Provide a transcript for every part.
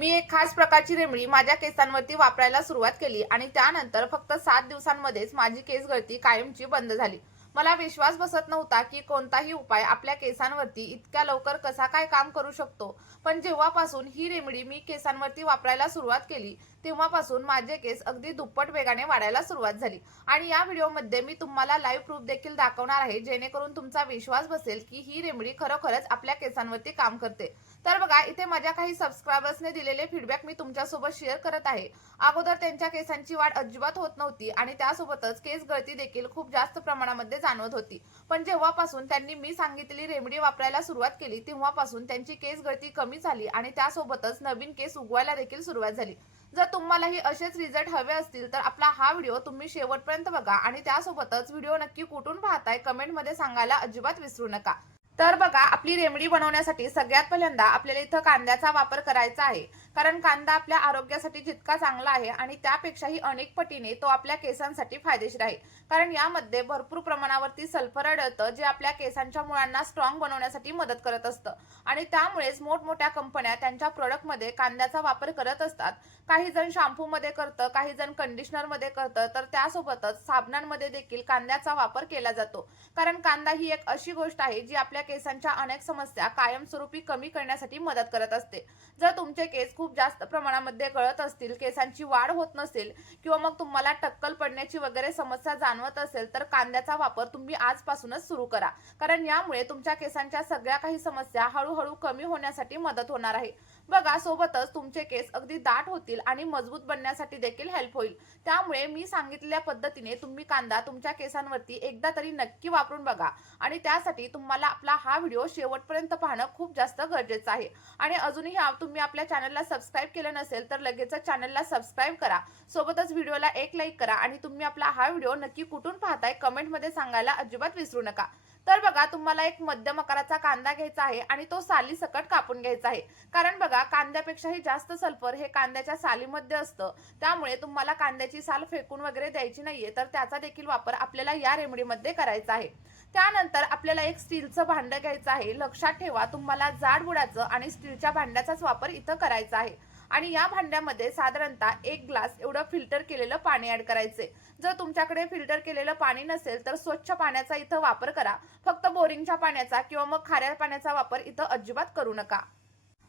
मी एक खास प्रकारची रेमेडी माझ्या केसांवरती वापरायला सुरुवात केली आणि त्यानंतर फक्त 7 दिवसांमध्येच माझी केस गळती कायमची बंद झाली. मला विश्वास बसत नव्हता की कोणताही उपाय आपल्या केसांवरती इतक्या लवकर कसा काय काम करू शकतो. पण जेव्हापासून ही रेमेडी मी केसांवरती वापरायला सुरुवात केली, तेव्हापासून माझे केस अगदी दुप्पट वेगाने वाढायला सुरुवात झाली. आणि या व्हिडिओमध्ये मी तुम्हाला लाईव्ह प्रूफ देखील दाखवणार आहे, जेणेकरून तुमचा विश्वास बसेल की ही रेमेडी खरोखरच आपल्या केसांवरती काम करते. तर बघा, इथे माझ्या काही सबस्क्रायबर्सने दिलेले फीडबॅक मी तुमच्यासोबत शेअर करत आहे. अगोदर त्यांच्या केसांची वाढ अजिबात होत नव्हती आणि त्यासोबतच केस गळती देखील खूप जास्त प्रमाणामध्ये जाणवत होती. पण जेव्हापासून त्यांनी मी सांगितलेली रेमेडी वापरायला सुरुवात केली, तेव्हापासून त्यांची केस गळती कमी झाली आणि त्यासोबतच नवीन केस उगवायला देखील सुरुवात झाली. जर तुम्हालाही असेच रिझल्ट हवे असतील तर आपला हा व्हिडिओ तुम्ही शेवटपर्यंत बघा आणि त्यासोबतच व्हिडिओ नक्की कुठून पाहताय कमेंटमध्ये सांगायला अजिबात विसरू नका. तर बघा, आपली रेमेडी बनवण्यासाठी सगळ्यात पहिल्यांदा आपल्याला इथं कांद्याचा वापर करायचा आहे. कारण कांदा आपल्या आरोग्यासाठी जितका चांगला आहे आणि त्यापेक्षाही अनेक पटीने तो आपल्या केसांसाठी फायदेशीर आहे. कारण यामध्ये भरपूर प्रमाणावरती सल्फर आढळतं, जे आपल्या केसांच्या मुळांना स्ट्रॉंग बनवण्यासाठी मदत करत असतं. आणि त्यामुळेच मोठमोठ्या कंपन्या त्यांच्या प्रोडक्टमध्ये कांद्याचा वापर करत असतात. काही जण शॅम्पूमध्ये करतं, काही जण कंडिशनरमध्ये करतं, तर त्यासोबतच साबणांमध्ये देखील कांद्याचा वापर केला जातो. कारण कांदा ही एक अशी गोष्ट आहे जी आपल्या केसांच्या अनेक समस्या कायमस्वरूपी कमी करण्यासाठी मदत करत असते. जर तुमचे केस खूप जास्त प्रमाणामध्ये गळत असतील, केसांची वाढ होत नसेल किंवा मग तुम्हाला टक्कल पडण्याची वगैरे समस्या जाणवत असेल, तर कांद्याचा वापर तुम्ही आजपासूनच सुरू करा. कारण यामुळे तुमच्या केसांच्या सगळ्या काही समस्या हळूहळू कमी होण्यासाठी मदत होणार आहे. बघा, सोबतच तुमचे केस अगदी दाट होतील आणि मजबूत बनण्यासाठी देखील हेल्प होईल. त्यामुळे मी सांगितलेल्या पद्धतीने तुम्ही कांदा तुमच्या केसांवरती एकदा तरी नक्की वापरून बघा. आणि त्यासाठी तुम्हाला आपला हा व्हिडिओ शेवटपर्यंत पाहणं खूप जास्त गरजेचं आहे. आणि अजूनही तुम्ही आपल्या चॅनलला सबस्क्राईब केलं नसेल तर लगेचच चॅनलला सबस्क्राईब करा. सोबतच व्हिडिओला एक लाईक करा आणि तुम्ही आपला हा व्हिडिओ नक्की कुठून पाहताय कमेंटमध्ये सांगायला अजिबात विसरू नका. तर बघा, तुम्हाला एक मध्यम आकाराचा कांदा घ्यायचा आहे आणि तो सालीसकट कापून घ्यायचा आहे. कारण बघा, कांद्यापेक्षाही जास्त सल्फर हे कांद्याच्या सालीमध्ये असतं. त्यामुळे तुम्हाला कांद्याची साल फेकून वगैरे द्यायची नाहीये, तर त्याचा देखील वापर आपल्याला या रेमेडीमध्ये करायचा आहे. त्यानंतर आपल्याला एक स्टीलचं भांडं घ्यायचं आहे. लक्षात ठेवा, तुम्हाला जाड बुडाचं आणि स्टीलच्या भांड्याचाच वापर इथं करायचा आहे. आणि या भांड्यामध्ये साधारणतः 1 ग्लास एवढं फिल्टर केलेलं पाणी ऍड करायचे. जर तुमच्याकडे फिल्टर केलेलं पाणी नसेल तर स्वच्छ पाण्याचा इथं वापर करा. फक्त बोरिंगच्या पाण्याचा किंवा मग खाऱ्या पाण्याचा वापर इथं अजिबात करू नका.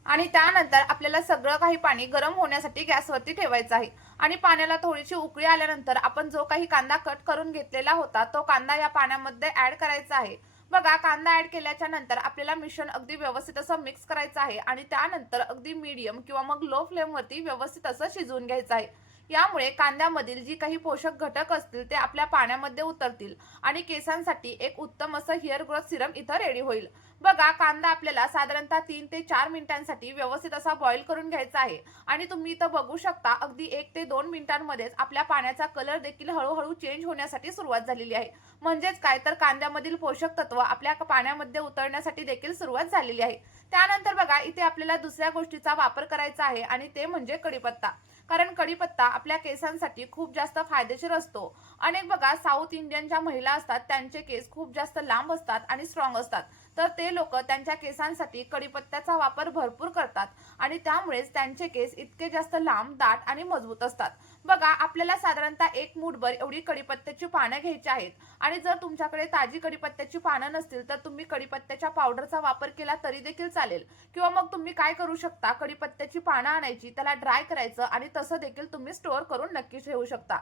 आणि त्यानंतर आपल्याला सगळं काही पाणी गरम होण्यासाठी गॅसवरती ठेवायचं आहे. आणि पाण्याला थोडीशी उकळी आल्यानंतर आपण जो काही कांदा कट करून घेतलेला होता तो कांदा या पाण्यामध्ये ऍड करायचा आहे. बघा, कांदा ऍड केल्याच्या नंतर आपल्याला मिश्रण अगदी व्यवस्थित असं मिक्स करायचं आहे आणि त्यानंतर अगदी मीडियम किंवा मग लो फ्लेमवरती व्यवस्थित असं शिजवून घ्यायचं आहे. यामुळे कांद्यामधील जी काही पोषक घटक असतील ते आपल्या पाण्यामध्ये उतरतील आणि केसांसाठी एक उत्तम असं हेअर ग्रोथ सिरम इथं रेडी होईल. बघा, कांदा आपल्याला साधारणतः 3 ते 4 मिनिटांसाठी व्यवस्थित असा बॉईल करून घ्यायचा आहे. आणि तुम्ही इथं बघू शकता, अगदी 1 ते 2 मिनिटांमध्येच आपल्या पाण्याचा कलर देखील हळूहळू चेंज होण्यासाठी सुरुवात झालेली आहे. म्हणजेच काय, तर कांद्यामधील पोषक तत्व आपल्या पाण्यामध्ये उतरण्यासाठी देखील सुरुवात झालेली आहे. त्यानंतर बघा, इथे आपल्याला दुसऱ्या गोष्टीचा वापर करायचा आहे आणि ते म्हणजे कढीपत्ता. कारण कढीपत्ता आपल्या केसांसाठी खूप जास्त फायदेशीर असतो. अनेक बघा, साऊथ इंडियनच्या महिला असतात, त्यांचे केस खूप जास्त लांब असतात आणि स्ट्रॉंग असतात. तर ते लोक त्यांच्या केसांसाठी कढीपत्त्याचा वापर भरपूर करतात आणि त्यामुळेच त्यांचे केस इतके जास्त लांब, दाट आणि मजबूत असतात. बघा, आपल्याला साधारणतः 1 मूठभर एवढी कढीपत्त्याची पानं घ्यायची आहेत. आणि जर तुमच्याकडे ताजी कढीपत्त्याची पानं नसतील तर तुम्ही कढीपत्त्याच्या पावडरचा वापर केला तरी देखील चालेल. किंवा मग तुम्ही काय करू शकता, कढीपत्त्याची पानं आणायची, त्याला ड्राय करायचं आणि तसं देखील तुम्ही स्टोअर करून नक्की ठेवू शकता.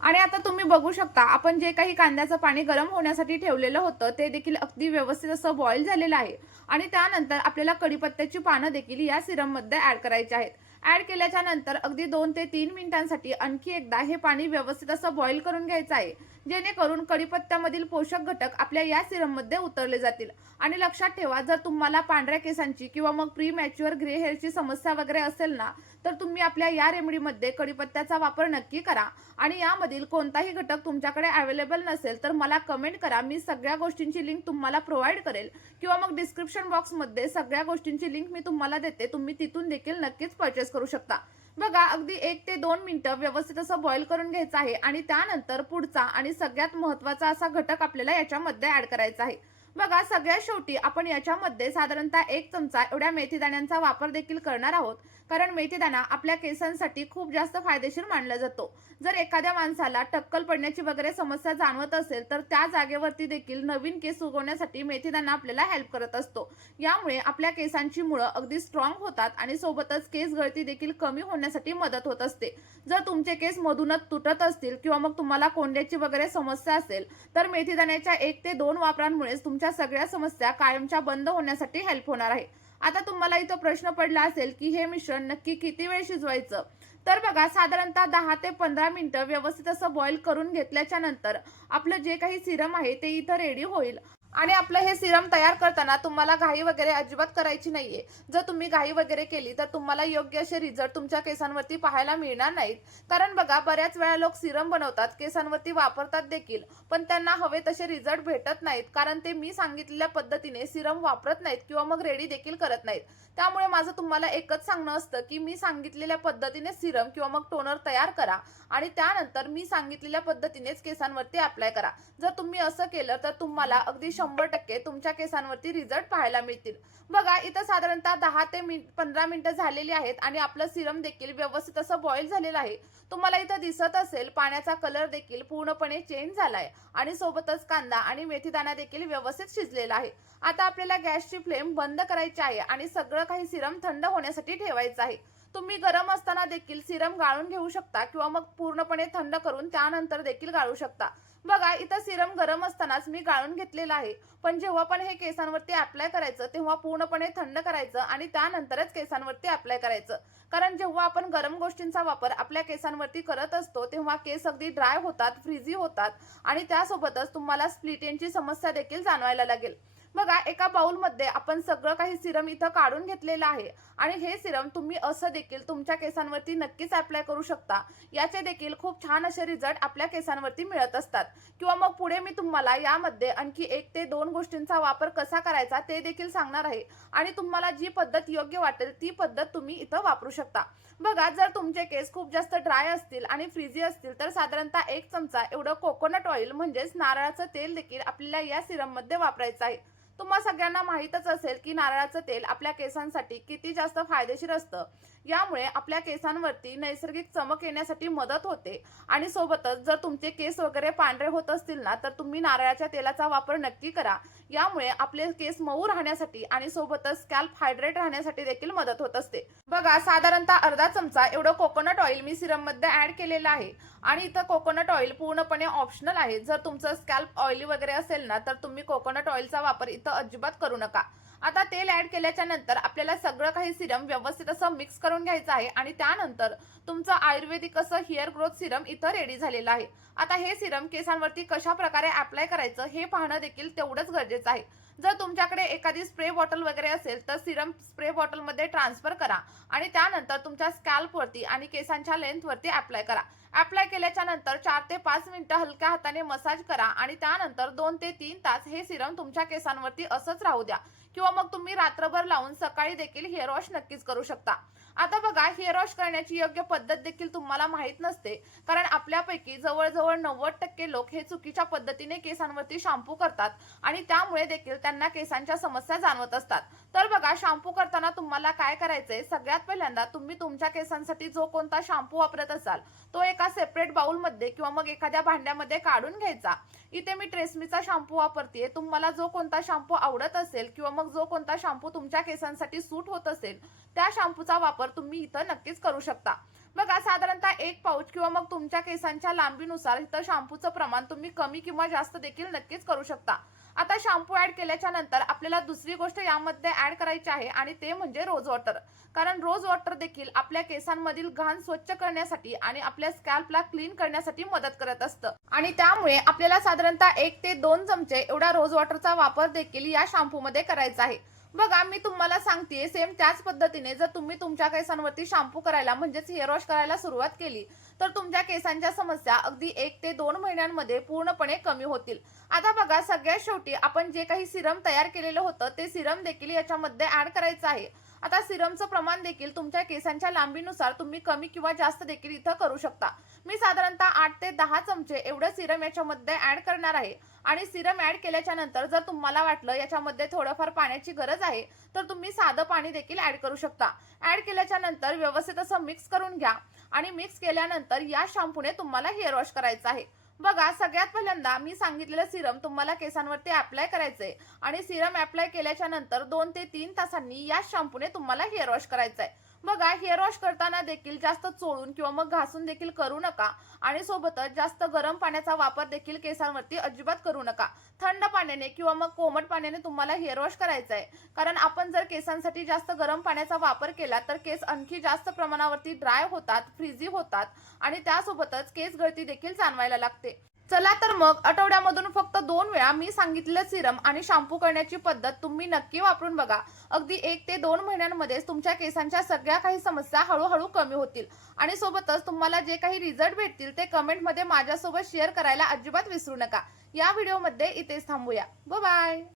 आणि आता तुम्ही बघू शकता, आपण जे काही कांद्याचं पाणी गरम होण्यासाठी ठेवलेलं होतं ते देखील अगदी व्यवस्थित असं बॉईल झालेलं आहे. आणि त्यानंतर आपल्याला कढीपत्त्याची पानं देखील या सिरममध्ये ऍड करायची आहेत. ऍड केल्याच्या नंतर अगदी 2 ते 3 मिनिटांसाठी आणखी एकदा हे पाणी व्यवस्थित असं बॉईल करून घ्यायचं आहे, जेणेकरून कढीपत्त्यामधील पोषक घटक आपल्या या सिरममध्ये उतरले जातील. आणि लक्षात ठेवा, जर तुम्हाला पांढऱ्या केसांची किंवा मग प्री मॅच्युअर ग्रे हेअरची समस्या वगैरे असेल ना, तर तुम्ही आपल्या या रेमेडीमध्ये कढीपत्त्याचा वापर नक्की करा. आणि यामधील कोणताही घटक तुमच्याकडे अवेलेबल नसेल तर मला कमेंट करा. मी सगळ्या गोष्टींची लिंक तुम्हाला प्रोव्हाइड करेल किंवा मग डिस्क्रिप्शन बॉक्समध्ये सगळ्या गोष्टींची लिंक मी तुम्हाला देते. तुम्ही तिथून देखील नक्कीच परचेस करू शकता. बघा, अगदी 1 ते 2 मिनिटं व्यवस्थित असं बॉईल करून घ्यायचं आहे आणि त्यानंतर पुढचा आणि सगळ्यात महत्त्वाचा असा घटक आपल्याला याच्यामध्ये ऍड करायचा आहे. बघा, सगळ्यात शेवटी आपण याच्यामध्ये साधारणतः 1 चमचा एवढ्या मेथी दाण्यांचा वापर देखील करणार आहोत. कारण मेथीदाणा आपल्या केसांसाठी खूप जास्त फायदेशीर मानला जातो. जर एखाद्या माणसाला टक्कल पडण्याची वगैरे समस्या जाणवत असेल तर त्या जागेवरती देखील नवीन केस उगवण्यासाठी मेथीदाणा आपल्याला हेल्प करत असतो. यामुळे आपल्या केसांची मुळं अगदी स्ट्रॉंग होतात आणि सोबतच केस गळती देखील कमी होण्यासाठी मदत होत असते. जर तुमचे केस मधूनच तुटत असतील किंवा मग तुम्हाला कोंड्याची वगैरे समस्या असेल तर मेथीदाण्याच्या 1 ते 2 वापरांमुळेच तुमच्या सगळ्या समस्या कायमच्या बंद होण्यासाठी हेल्प होणार आहे. आता तुम्हाला इथं प्रश्न पडला असेल की हे मिश्रण नक्की किती वेळ शिजवायचं? तर बघा, साधारणतः 10 ते 15 मिनिटं व्यवस्थित असं बॉईल करून घेतल्याच्या नंतर आपलं जे काही सिरम आहे ते इथं रेडी होईल. आणि आपलं हे सिरम तयार करताना तुम्हाला घाई वगैरे अजिबात करायची नाहीये. जर तुम्ही घाई वगैरे केली तर तुम्हाला योग्य असे रिझल्ट तुमच्या केसांवरती पाहायला मिळणार नाहीत. कारण बघा, बऱ्याच वेळा लोक सिरम बनवतात, केसांवरती वापरतात देखील, पण त्यांना हवे तसे रिझल्ट भेटत नाहीत. कारण ते मी सांगितलेल्या पद्धतीने सिरम वापरत नाहीत किंवा मग रेडी देखील करत नाहीत. त्यामुळे माझं तुम्हाला एकच सांगणं असतं की मी सांगितलेल्या पद्धतीने सिरम किंवा मग टोनर तयार करा आणि त्यानंतर मी सांगितलेल्या पद्धतीनेच केसांवरती अप्लाय करा. जर तुम्ही असं केलं तर तुम्हाला अगदी 100% तुमच्या केसांवरती रिझल्ट पाहायला मिळतील. बघा, इथं साधारणतः 10 ते 15 मिनिटं झालेली आहेत आणि आपलं सिरम देखील व्यवस्थित असं बॉईल झालेलं आहे. तुम्हाला इथं दिसत असेल पाण्याचा कलर देखील पूर्णपणे चेंज झालाय आणि सोबतच कांदा आणि मेथीदाणा देखील व्यवस्थित शिजलेला आहे. आता आपल्याला गॅसची फ्लेम बंद करायची आहे आणि सगळं काही सिरम थंड होण्यासाठी ठेवायचं आहे. तुम्ही गरम असताना देखील सिरम गाळून घेऊ शकता किंवा मग पूर्णपणे थंड करून त्यानंतर देखील गाळू शकता. बघा, इथं सिरम गरम असतानाच मी गाळून घेतलेला आहे, पण जेव्हा पण हे केसांवरती अप्लाय करायचं तेव्हा पूर्णपणे थंड करायचं आणि त्यानंतरच केसांवरती अप्लाय करायचं. कारण जेव्हा आपण गरम गोष्टींचा वापर आपल्या केसांवरती करत असतो तेव्हा केस अगदी ड्राय होतात, फ्रीझी होतात आणि त्यासोबतच तुम्हाला स्प्लिट एंडची समस्या देखील जाणवायला लागेल. बघा, एका बाउलमध्ये आपण सगळं काही सिरम इथं काढून घेतलेलं आहे आणि हे सिरम तुम्ही असं देखील तुमच्या केसांवरती नक्कीच अप्लाय करू शकता. याचे देखील खूप छान असे रिझल्ट आपल्या केसांवरती मिळत असतात. किंवा मग पुढे मी तुम्हाला यामध्ये आणखी 1 ते 2 गोष्टींचा वापर कसा करायचा ते देखील सांगणार आहे आणि तुम्हाला जी पद्धत योग्य वाटेल ती पद्धत तुम्ही इथं वापरू शकता. बघा, जर तुमचे केस खूप जास्त ड्राय असतील आणि फ्रीझी असतील तर साधारणतः 1 चमचा एवढं कोकोनट ऑइल म्हणजेच नारळाचं तेल देखील आपल्याला या सिरम मध्ये वापरायचं आहे. तुम्हा सगळ्यांना माहीतच असेल की नारळाचं तेल आपल्या केसांसाठी किती जास्त फायदेशीर असतं. यामुळे आपल्या केसांवरती नैसर्गिक चमक येण्यासाठी मदत होते आणि सोबतच जर तुमचे केस वगैरे पांढरे होत असतील ना तर तुम्ही नारळाच्या तेलाचा वापर नक्की करा. यामुळे आपले केस मऊ राहण्यासाठी आणि सोबतच स्कॅल्प हायड्रेट राहण्यासाठी देखील मदत होत असते. बघा, साधारणतः अर्धा चमचा एवढं कोकोनट ऑइल मी सिरम मध्ये ऍड केलेलं आहे आणि इथं कोकोनट ऑइल पूर्णपणे ऑप्शनल आहे. जर तुमचं स्कॅल्प ऑइली वगैरे असेल ना तर तुम्ही कोकोनट ऑइलचा वापर इथं अजिबात करू नका. आता तेल ऍड केल्याच्या नंतर आपल्याला सगळं काही सिरम व्यवस्थित असं मिक्स करून घ्यायचं आहे आणि त्यानंतर तुमचं आयुर्वेदिक असं हेअर ग्रोथ सिरम इथं रेडी झालेलं आहे. आता हे सिरम केसांवरती कशा प्रकारे अप्लाय करायचं हे पाहणं देखील तेवढंच गरजेचं आहे. जर तुमच्याकडे एखादी स्प्रे बॉटल वगैरे असेल तर सिरम स्प्रे बॉटल मध्ये ट्रान्सफर करा आणि त्यानंतर तुमच्या स्कॅल्प वरती आणि केसांच्या लेंथ वरती अप्लाय करा. अप्लाय केल्याच्या नंतर 4 ते 5 मिनिटं हलक्या हाताने मसाज करा आणि त्यानंतर 2 ते 3 तास हे सिरम तुमच्या केसांवरती असंच राहू द्या किंवा मग तुम्ही रात्रभर लावून सकाळी देखील हेअर वॉश नक्कीच करू शकता. आता बघा, हेअर वॉश करण्याची योग्य पद्धत देखील तुम्हाला माहित नसते कारण आपल्यापैकी जवळजवळ 90% लोक हे चुकीच्या पद्धतीने केसांवरती शॅम्पू करतात आणि त्यामुळे देखील त्यांना केसांच्या समस्या जाणवत असतात. तर बघा, शॅम्पू करताना तुम्हाला काय करायचंय, सगळ्यात पहिल्यांदा तुम्ही तुमच्या केसांसाठी जो कोणता शॅम्पू वापरत असाल तो एका सेपरेट बाउल मध्ये किंवा मग एखाद्या भांड्यामध्ये काढून घ्यायचा. इथे मी ट्रेसमीचा शॅम्पू वापरते. तुम्हाला जो कोणता शॅम्पू आवडत असेल किंवा मग जो कोणता शॅम्पू तुमच्या केसांसाठी सूट होत असेल त्या शॅम्पूचा वापर तुम्ही इथं नक्कीच करू शकता. बघा, साधारणतः 1 पाऊच किंवा मग तुमच्या केसांच्या लांबीनुसार इथं शॅम्पूचं प्रमाण तुम्ही कमी किंवा जास्त देखील नक्कीच करू शकता. आता शॅम्पू ऍड केल्याच्या नंतर आपल्याला दुसरी गोष्ट यामध्ये ऍड करायची आहे आणि ते म्हणजे रोज वॉटर. कारण रोज वॉटर देखील आपल्या केसांमधील घाण स्वच्छ करण्यासाठी आणि आपल्या स्कॅल्पला क्लीन करण्यासाठी मदत करत असतं आणि त्यामुळे आपल्याला साधारणतः 1 ते 2 चमचे एवढा रोज वॉटरचा वापर देखील या शॅम्पू मध्ये करायचा आहे. बघा, मी तुम्हाला सांगतेय सेम त्याच पद्धतीने जर तुम्ही तुमच्या केसांवरती शॅम्पू करायला म्हणजेच हेअर वॉश करायला सुरुवात केली तर तुमच्या केसांच्या समस्या अगदी 1 ते 2 महिन्यांमध्ये पूर्णपणे कमी होतील. आता बघा, सगळ्यात शेवटी आपण जे काही सिरम तयार केलेलं होतं ते सिरम देखील याच्यामध्ये ऍड करायचं आहे आता सिरमचं प्रमाण देखील तुमच्या केसांच्या लांबीनुसार तुम्ही कमी किंवा जास्त देखील इथं करू शकता। मी साधारणतः 8 ते 10 चमचे एवढं सिरम याच्यामध्ये ऍड करणार आहे आणि सिरम ऍड केल्याच्या नंतर जर तुम्हाला वाटलं याच्यामध्ये थोडंफार पाण्याची गरज आहे तर तुम्ही साधं पाणी देखील ऍड करू शकता। ऍड केल्याच्या नंतर व्यवस्थित असं मिक्स करून घ्या आणि मिक्स केल्यानंतर या शॅम्पूने तुम्हाला हेअर वॉश करायचं आहे। बघा, सगळ्यात पहिल्यांदा मी सांगितलेलं सिरम तुम्हाला केसांवरती अप्लाय करायचंय आणि सिरम अप्लाय केल्याच्या नंतर 2 ते 3 तासांनी या शॅम्पूने तुम्हाला हेअर वॉश करायचं आहे। बघा, हेअर वॉश करताना देखील जास्त चोळून किंवा मग घासून देखील करू नका आणि सोबतच जास्त गरम पाण्याचा वापर देखील केसांवरती अजिबात करू नका। थंड पाण्याने किंवा मग कोमट पाण्याने तुम्हाला हेअर वॉश करायचं आहे, कारण आपण जर केसांसाठी जास्त गरम पाण्याचा वापर केला तर केस आणखी जास्त प्रमाणावरती ड्राय होतात, फ्रीझी होतात आणि त्यासोबतच केस गळती देखील जाणवायला लागते। चला तर मग आठवड्यामधून फक्त 2 वेळा मी सांगितलेलं सिरम आणि शॅम्पू करण्याची पद्धत तुम्ही नक्की वापरून बघा। अगदी 1 ते 2 महिन्यांमध्येच तुमच्या केसांच्या सगळ्या काही समस्या हळूहळू कमी होतील आणि सोबतच तुम्हाला जे काही रिझल्ट भेटतील ते कमेंटमध्ये माझ्यासोबत शेअर करायला अजिबात विसरू नका। या व्हिडिओमध्ये इथेच थांबूया। Bye bye.